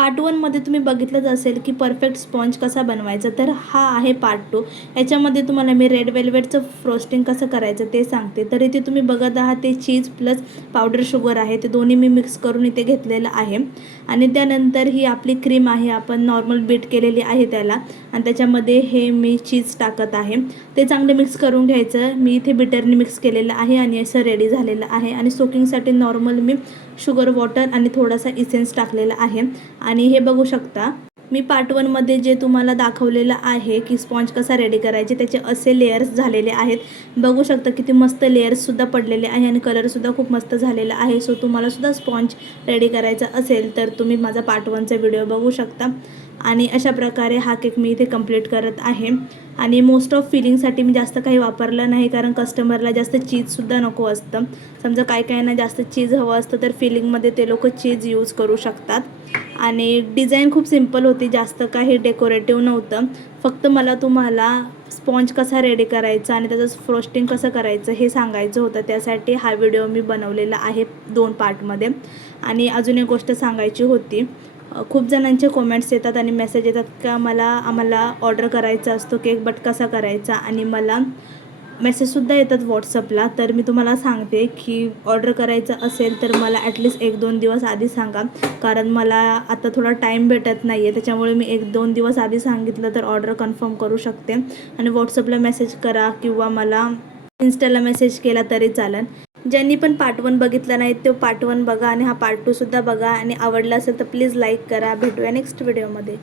Part 1मध्ये तुम्ही बघितलंच असेल की परफेक्ट स्पॉन्ज कसा बनवायचा, तर हा आहे पार्ट 2. याच्यामध्ये तुम्हाला मी रेड वेल्वेटचं फ्रोस्टिंग कसं करायचं ते सांगते. तर इथे तुम्ही बघत आहात ते चीज प्लस पावडर शुगर आहे, ते दोन्ही मी मिक्स करून इथे घेतलेलं आहे. आणि त्यानंतर ही आपली क्रीम आहे, आपण नॉर्मल बीट केलेली आहे त्याला, आणि त्याच्यामध्ये हे मी चीज टाकत आहे. ते चांगले मिक्स करून घ्यायचं. मी इथे बिटरने मिक्स केलेलं आहे आणि असं रेडी झालेलं आहे. आणि सोकिंगसाठी नॉर्मल मी शुगर वॉटर आणि थोडासा इसेन्स टाकलेला आहे. आणि हे बघू शकता, मी पार्ट 1मध्ये जे तुम्हाला दाखवलेलं आहे की स्पॉन्ज कसा रेडी करायचे, त्याचे असे लेयर्स झालेले आहेत. बघू शकता किती मस्त लेयर्ससुद्धा पडलेले आहे आणि कलरसुद्धा खूप मस्त झालेला आहे. सो तुम्हालासुद्धा स्पॉन्ज रेडी करायचा असेल तर तुम्ही माझा पार्ट 1चा व्हिडिओ बघू शकता. आणि अशा प्रकारे हा केक मी इथे कंप्लीट करत आहे. आणि मोस्ट ऑफ फिलिंगसाठी मी जास्त काही वापरलं नाही, कारण कस्टमरला जास्त चीजसुद्धा नको असतं. समजा काही काहींना जास्त चीज हवं असतं तर फिलिंगमध्ये ते लोक चीज यूज करू शकतात. आणि डिझाईन खूप सिम्पल होती, जास्त काही डेकोरेटिव्ह नव्हतं. फक्त मला तुम्हाला स्पॉन्ज कसा रेडी करायचा आणि त्याचं फ्रोस्टिंग कसं करायचं हे सांगायचं होतं. त्यासाठी हा व्हिडिओ मी बनवलेला आहे 2 पार्टमध्ये. आणि अजून एक गोष्ट सांगायची होती. खूप जणांचे कमेंट्स येतात आणि मेसेज येतात का आम्हाला ऑर्डर करायचा असतो केक, बट कसा करायचा. आणि मला मेसेजसुद्धा येतात व्हॉट्सअपला. तर मी तुम्हाला सांगते की ऑर्डर करायचं असेल तर मला ॲटलिस्ट 1-2 दिवस आधी सांगा, कारण मला आता थोडा टाईम भेटत नाही आहे. त्याच्यामुळे मी 1-2 दिवस आधी सांगितलं तर ऑर्डर कन्फर्म करू शकते. आणि व्हॉट्सअपला मेसेज करा किंवा मला इन्स्टाला मेसेज केला तरी चालेल. ज्यांनी पण पार्ट 1 बघितला नाही तो पार्ट 1 बघा आणि हा पार्ट 2 सुद्धा बघा. आणि आवडला असेल तर प्लीज लाईक करा. भेटूया नेक्स्ट व्हिडिओमध्ये.